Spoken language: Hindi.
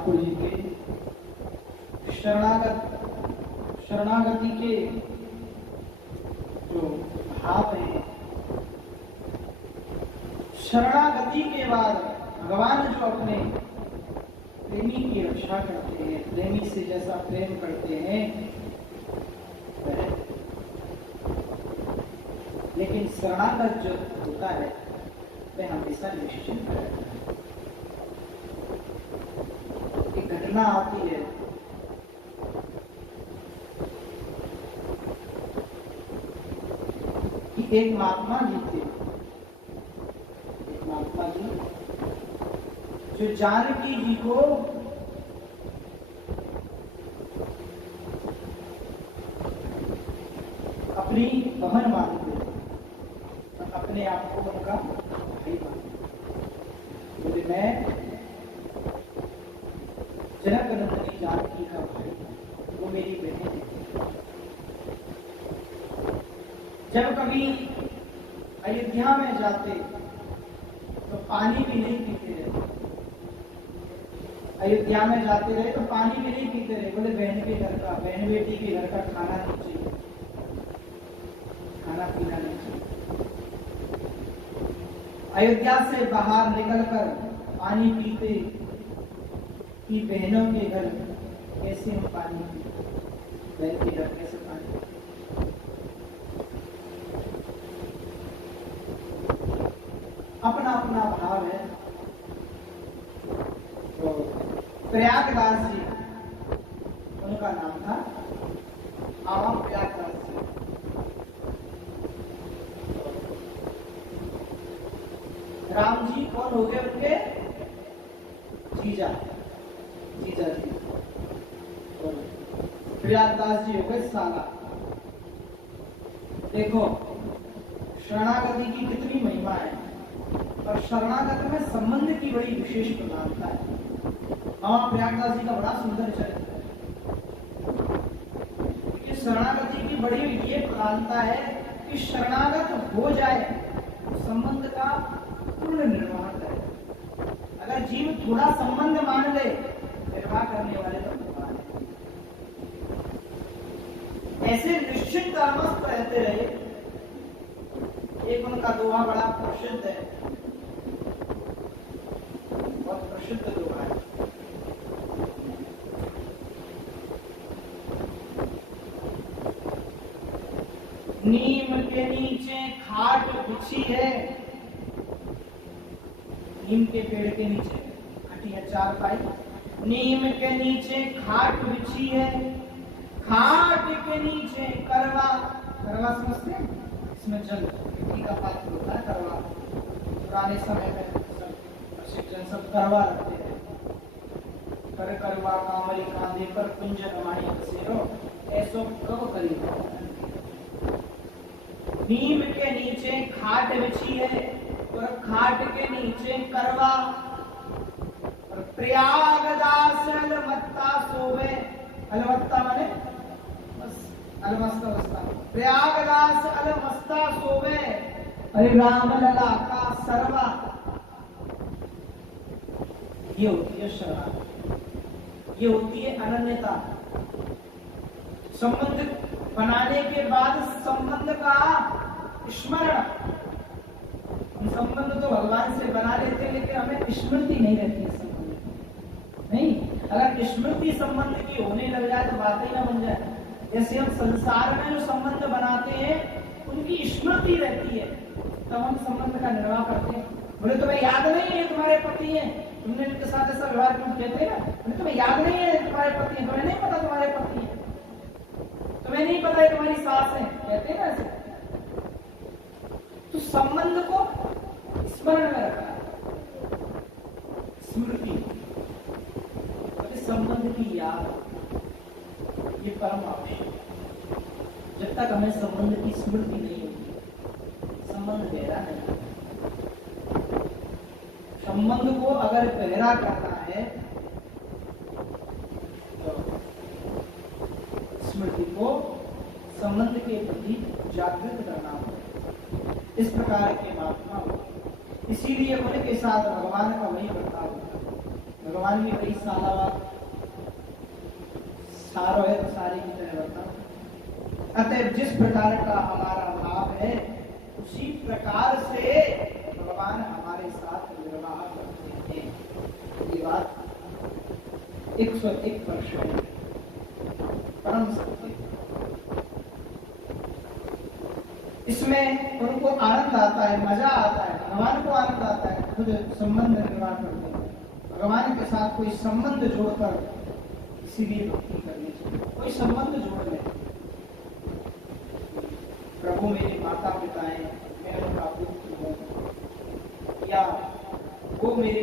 ठाकुर जी के शरणागति के जो भाव है, शरणागति के बाद भगवान जो अपने प्रेमी की रक्षा करते हैं, प्रेमी से जैसा प्रेम करते हैं वह, लेकिन शरणागत जो होता है वह हमेशा निश्चिंत रहता है। एक घटना आती है, कि एक महात्मा जी थे, एक महात्मा जी जो जानकी जी को अपनी बहन मानते थे, अपने आप को उनका भाई मानते। बोले मैं जनकनंदनी जानकी का भाई, वो मेरी बहन है। जब कभी अयोध्या में जाते तो पानी भी नहीं पीते रहे, अयोध्या में जाते रहे तो पानी भी नहीं पीते रहे। बोले बहन के घर का, बहन बेटी के घर का खाना नहीं चाहिए, खाना पीना नहीं चाहिए। अयोध्या से बाहर निकलकर पानी पीते कि बहनों के घर कैसे हम पानी पीते, बहन के घर कैसे पानी पीते। अपना अपना भाव है। तो प्रयागराज जी, उनका नाम था आवा प्रयागराज जी। राम जी कौन हो गए उनके? जीजा, जीजा जी। प्रयागराज जी हो गए साला। देखो शरणागति की कितनी महिमा है, और शरणागत में संबंध की बड़ी विशेष प्रधानता है। मामा प्रयागराज जी का बड़ा सुंदर चरित्र है। शरणागति की बड़ी ये प्रधानता है कि शरणागत हो जाए संबंध का पूर्ण निर्वाह करे। अगर जीव थोड़ा संबंध मान ले, निर्वाह करने वाले तो भगवान है। ऐसे निश्चित मस्त रहते रहे। एक उनका दोहा बड़ा प्रसिद्ध है, बहुत प्रसिद्ध दोहा है। नीम के नीचे खाट बिछी है, नीम के पेड़ के नीचे खटिया चारपाई, नीम के नीचे खाट बिछी है, खाट के नीचे करवा, करवा समझते हैं? इसमें जल का पात्र होता है करवा। पुराने समय में शिक्षण सब करवा रखते थे। कर करवा कामरी कांधे पर कुंजन माही बसेरो, ऐसो कब करी। नीम के नीचे खाट बिछी है और खाट के नीचे करवा, और प्रयागदास अलमत्ता सोवे, अलमत्ता माने अलमस्त अवस्था, प्रयागदास अलमस्ता सोवे, अरे राम लला का सर्वा। ये होती है शरण, ये होती है अनन्यता। संबंध बनाने के बाद संबंध का स्मरण, संबंध तो भगवान से बना लेते हैं, लेकिन हमें स्मृति नहीं रहती है संबंध नहीं। अगर स्मृति संबंध की होने लग जाए तो बात ही ना बन जाए। जैसे हम संसार में जो संबंध बनाते हैं उनकी स्मृति रहती है, तब हम संबंध का निर्वाह करते हैं। बोले तुम्हें याद नहीं है तुम्हारे पति हैं, तुमने उनके साथ ऐसा व्यवहार क्यों कहते हैं ना? बोले तुम्हें याद नहीं है तुम्हारे पति हैं, तुम्हें नहीं पता तुम्हारे पति हैं, तुम्हें नहीं पता है तुम्हारी सास है, कहते हैं ना ऐसे। तो संबंध को स्मरण में रखना, स्मृति, संबंध की याद, ये परम आवश्यक। जब तक हमें संबंध की स्मृति नहीं होगी, संबंध गहरा नहीं। संबंध को अगर गहरा करना है तो स्मृति को संबंध के प्रति जागृत करना होगा। इस प्रकार के महात्मा हो, इसीलिए उनके साथ भगवान का वही बर्ताव होता है। भगवान की बड़ी सालावाद सारो है तो सारे की तरह बताओ। अतः जिस प्रकार का हमारा भाव है उसी प्रकार से भगवान हमारे साथ निर्वाह करते हैं। ये बात 101% परम सत्य। इसमें उनको आनंद आता है, मजा आता है, भगवान को आनंद आता है खुद संबंध निर्वाह करते हैं। भगवान के साथ कोई संबंध जोड़कर इसीलिए भक्ति करनी चाहिए। कोई संबंध जोड़ ले, प्रभु मेरे माता पिता हैं, मैं उनका पुत्र हूँ, या वो मेरे